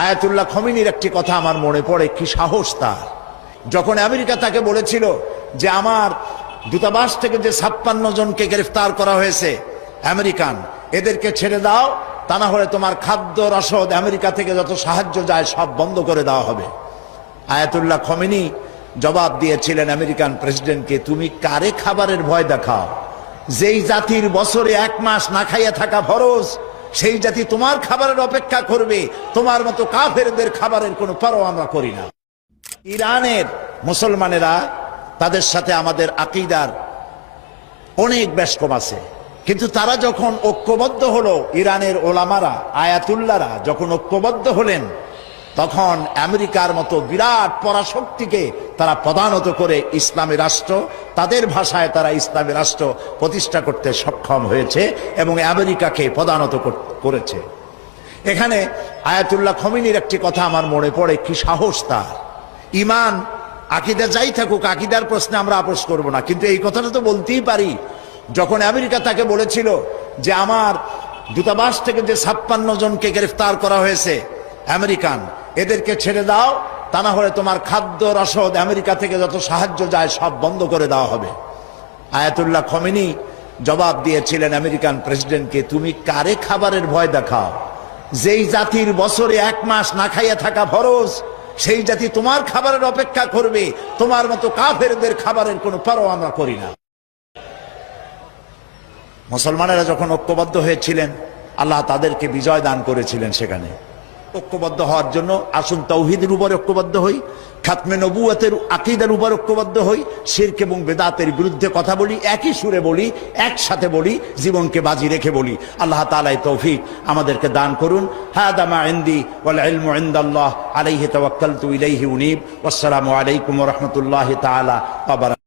Ayatollah খমিনীর একটি কথা আমার মনে পড়ে, কি সাহস তার। যখন আমেরিকা তাকে বলেছিল যে আমার দূতাবাস থেকে যে 56 জনকে গ্রেফতার করা হয়েছে আমেরিকান, এদেরকে ছেড়ে দাও, তা না হলে তোমার খাদ্য রসদ আমেরিকা থেকে যত সাহায্য যায় সব বন্ধ করে দেওয়া হবে। আয়াতুল্লাহ খমিনী জবাব দিয়েছিলেন আমেরিকান প্রেসিডেন্টকে, তুমি কারে খাবারের ভয় দেখাও? যেই জাতির বছরে 1 মাস না খাইয়া থাকা ফরজ, সেই জাতি তোমার খাবারের অপেক্ষা করবে। তোমার মতো কাফেরদের খাবারের কোনো পরোয়া আমরা করি না। ইরানের মুসলমানেরা, তাদের সাথে আমাদের আকীদার অনেক বেশ কম আছে, কিন্তু তারা যখন ঐক্যবদ্ধ হলো, ইরানের ওলামারা আয়াতুল্লাহরা যখন ঐক্যবদ্ধ হলেন, তখন আমেরিকার মতো বিরাট পরাশক্তিকে তারা পদানত করে ইসলামী রাষ্ট্র, তাদের ভাষায় তারা ইসলামী রাষ্ট্র প্রতিষ্ঠা করতে সক্ষম হয়েছে এবং আমেরিকাকে পদানত করেছে। এখানে আয়াতুল্লাহ খমিনীর একটি কথা আমার মনে পড়ে, কি সাহস তার। ইমান আকীদা যাই থাকুক, আকীদার প্রশ্নে আমরা আপোষ করব না, কিন্তু এই কথাটা তো বলতেই পারি। যখন আমেরিকা তাকে বলেছিল যে আমার দূতাবাস থেকে যে 56 জনকে গ্রেফতার করা হয়েছে আমেরিকান, এদেরকে ছেড়ে দাও, তা না হলে তোমার খাদ্য রসদ আমেরিকা থেকে যত সাহায্য যায় সব বন্ধ করে দেওয়া হবে। আয়াতুল্লাহ খমিনী জবাব দিয়েছিলেন আমেরিকান প্রেসিডেন্টকে, তুমি কারে খাবারের ভয় দেখাও? যেই জাতির বছরে 1 মাস না খাইয়া থাকা ফরজ, সেই জাতি তোমার খাবারের অপেক্ষা করবে। তোমার মতো কাফেরদের খাবারের কোনো পরোয়া আমরা করি না। মুসলমানেরা যখন ঐক্যবদ্ধ হয়েছিলেন, আল্লাহ তাদেরকে বিজয় দান করেছিলেন। সেখানে ঐক্যবদ্ধ হওয়ার জন্য আসুন তাওহীদের উপর ঐক্যবদ্ধ হই, খাতমে নবুয়তের আকীদার উপর ঐক্যবদ্ধ হই, শিরক এবং বেদাতের বিরুদ্ধে কথা বলি, একই সুরে বলি, একসাথে বলি, জীবনকে বাজি রেখে বলি। আল্লাহ তাআলা এই তৌফিক আমাদেরকে দান করুন। হাদা মা ইনদি ওয়াল ইলমু ইনদাল্লাহ আলাইহি তাওয়াক্কালতু ইলাইহি উনীব। ওয়াসসালামু আলাইকুম ওয়া রাহমাতুল্লাহি তাআলা ওয়া বারাকাতুহু।